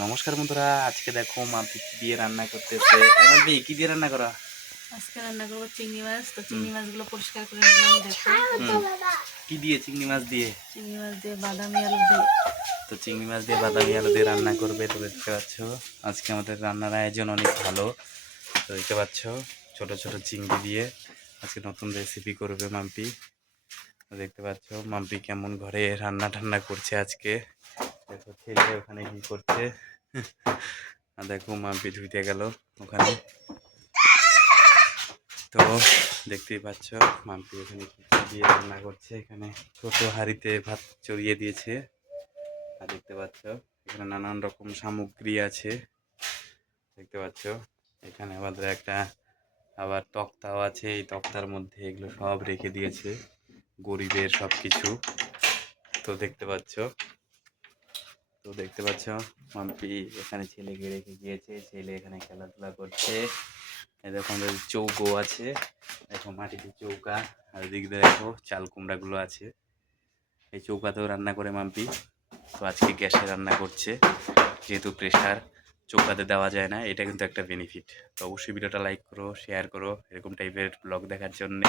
নমস্কার বন্ধুরা, আজকে দেখো মাম্পি কি দিয়ে রান্না করতেছে। মাম্পি কি দিয়ে রান্না করা? আজকে রান্না করবো চিংড়ি মাছ। তো হুম চিংড়ি মাছগুলো পরিষ্কার করে নিলাম। দেখো, হুম কি দিয়ে? চিংড়ি মাছ দিয়ে। চিংড়ি মাছ দিয়ে বাদামি আলু দিয়ে। তো চিংড়ি মাছ দিয়ে বাদামি আলু দিয়ে রান্না করবে। তো দেখতে পাচ্ছ আজকে আমাদের রান্নার আয়োজন অনেক ভালো। তো দেখতে পাচ্ছ ছোট ছোট চিংড়ি দিয়ে আজকে নতুন রেসিপি করবে মাম্পি। তো দেখতে পাচ্ছ মাম্পি কেমন ঘরে রান্না টান্না করছে আজকে। দেখো ছেলে ওখানে কি করছে। আর দেখো মাম্পি ধুইতে গেল ওখানে। তো দেখতেই পাচ্ছ মাম্পি এখানে কি দিয়ে রান্না করছে। এখানে ছোট হাঁড়িতে ভাত চড়িয়ে দিয়েছে। আর দেখতে পাচ্ছ এখানে নানান রকম সামগ্রী আছে। দেখতে পাচ্ছ এখানে আমাদের একটা আবার তক্তাও আছে। এই তক্তার মধ্যে এগুলো সব রেখে দিয়েছে, গরিবের সব কিছু। তো দেখতে পাচ্ছ মাম্পি এখানে ছেলেকে রেখে গিয়েছে। ছেলে এখানে খেলাধুলা করছে। এরকম চৌকো আছে, দেখো মাটিতে চৌকা। আর দিক দিয়ে দেখো চাল কুমড়াগুলো আছে। এই চৌকাতেও রান্না করে মাম্পি। তো আজকে গ্যাসে রান্না করছে, যেহেতু প্রেশার চৌকাতে দেওয়া যায় না। এটা কিন্তু একটা বেনিফিট। তো অবশ্যই ভিডিওটা লাইক করো, শেয়ার করো এরকম টাইপের ব্লগ দেখার জন্যে।